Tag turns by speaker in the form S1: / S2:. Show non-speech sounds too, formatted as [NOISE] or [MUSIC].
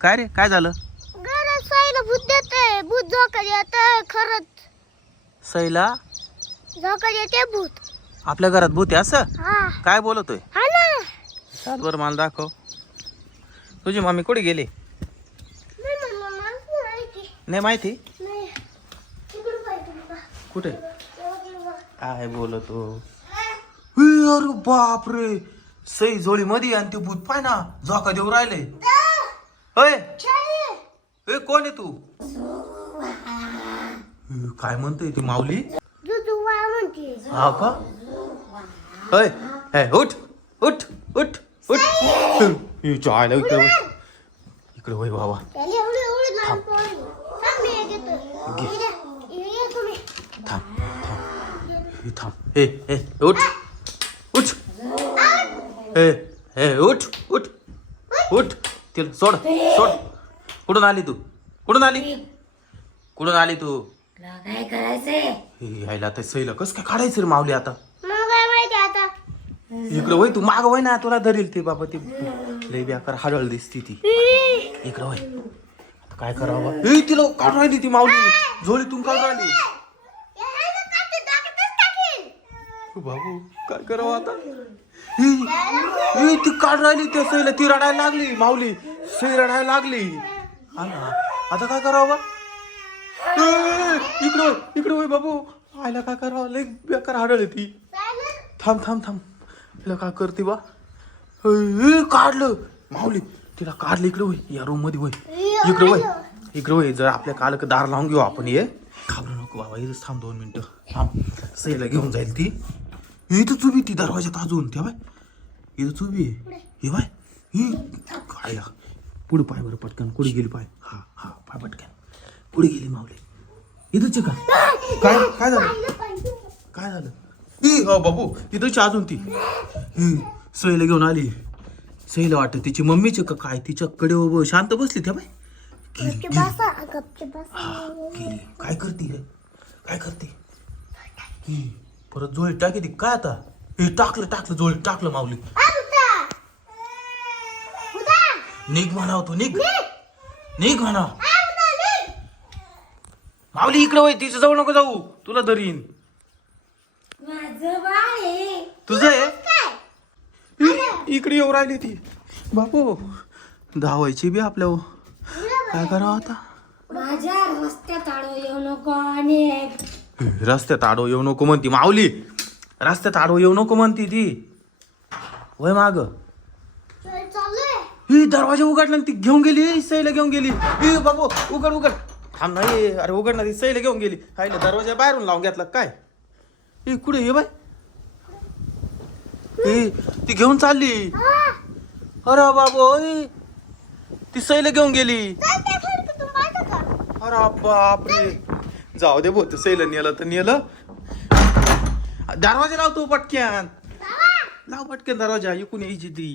S1: काय रे? काय झालं?
S2: साईला भूत देते भूत झोका येते खरंच.
S1: सैला
S2: झोका येते भूत.
S1: आपल्या घरात भूत आहे असं?
S2: हा.
S1: काय बोलतोय?
S2: हा ना.
S1: चाल बरं मला दाखव. तुझी मम्मी कुठे गेली?
S2: नाही म्हणलं, मला नाही माहिती.
S1: नाही माहिती?
S2: नाही. तिकडं पाहिजे तुला.
S1: कुठे?
S2: एवढं बघ.
S1: काय बोलतो? अरे बाप रे सई जोळी मध्ये आणि ते भूत पाय ना झोका देऊ राहिले. होय. ए कोण आहे तू? ए, काय म्हणतोय ती माऊली? हा का? होय. हे उठ उठ उठ उठ. ए, चायला [LAUGHS] इकडे वळ. इकडे होय बाबा. घे. थांब थांब. हे थांब. ए ए उठ. उठ. ए ए उठ. उठ. उठ. तिला सोड सोड. कुठून आली तू? कुठून आली? कुठून आली तू?
S3: तुला काय करायचंय?
S1: हे यायला सैला कस काय काढायचं रे माऊली आता?
S2: मग काय माहिती आता.
S1: इकडं वय तू माग वय ना तुला धरील ते बाबा ती. लय बेकार हडळ दिसती ती. इकडं वय. आता काय करावं? ए तिला काढून राहिली ती माऊली. झोळीतून काढून राहिली
S2: हे आहे ना काठी, टाकतच टाकीन.
S1: ओ बाबू काय करावं आता? ही, ही, ती काढ राहिली त्या सईला ती रडायला लागली माऊली सई रडायला लागली. हा ना आता काय करावं ए, इकडं इकडं होय बाबू आयला काय करावं? लय बेकार हाडळ ती. थांब थांब थांब. तिला काय करते बा? ए, ए, काढलं. माऊली तिला काढलं इकडं होय या रूममध्ये होय. इकडं होय इकडं होय. जर आपल्या काल दार लावून घेऊ आपण ये घाबरू नको बाबा इथंच थांब दोन मिनिटं. थांब. सईला घेऊन जाईल ती. इथंच उभी ती दरवाज्यात अजून त्या बाय. इथंच उभी आहे. हे बाय. ही काय पुढे पाय बरं पटकन. कुठे गेली पाय? हा हा पाय पटकन. पुढे गेली माऊली? इथंच का? काय काय झालं? काय झालं? हो बाबू इथंच अजून ती. ही सईला घेऊन आली. सईला वाटतं तिची मम्मीची का काय? तिच्याकडे शांत बसली त्या बाय. गेली हा काय करते रे? काय करते? परत जोळी टाकी ती. काय आता? हे टाकलं टाकलं जोळी टाकलं माऊली. निघ म्हणाव तू निघ. निघ. म्हणाव
S2: निघ.
S1: माऊली इकडे वय तिच्या जवळ नको जाऊ. तुला धरीन. तुझं आहे? इकडे येऊ राहिली ती. बापू धावायची बी आपल्या काय करावं आता?
S3: माझ्या रस्त्यात येऊ नको आणि
S1: रस्त्यात आडो येऊ नको म्हणती. माऊली रस्त्यात आडो येऊ नको म्हणती ती. वय माग. ही दरवाजा उघडला ती घेऊन गेली. सईला घेऊन गेली. ही बाबू उघड उघड. थांब नाही अरे उघड ना ती सईला घेऊन गेली. हायला दरवाजा बाहेरून लावून घेतला काय? ए कुठे हे बाय ती घेऊन चालली.
S2: हा.
S1: अरे बाबू. ती सईला घेऊन गेली? अरे बापरे. जाऊ दे बोत सैल नेलं तर नेलं. दरवाजा लाव तू पटक्यान. लाव पटक्यान दरवाजा इकून यायची ती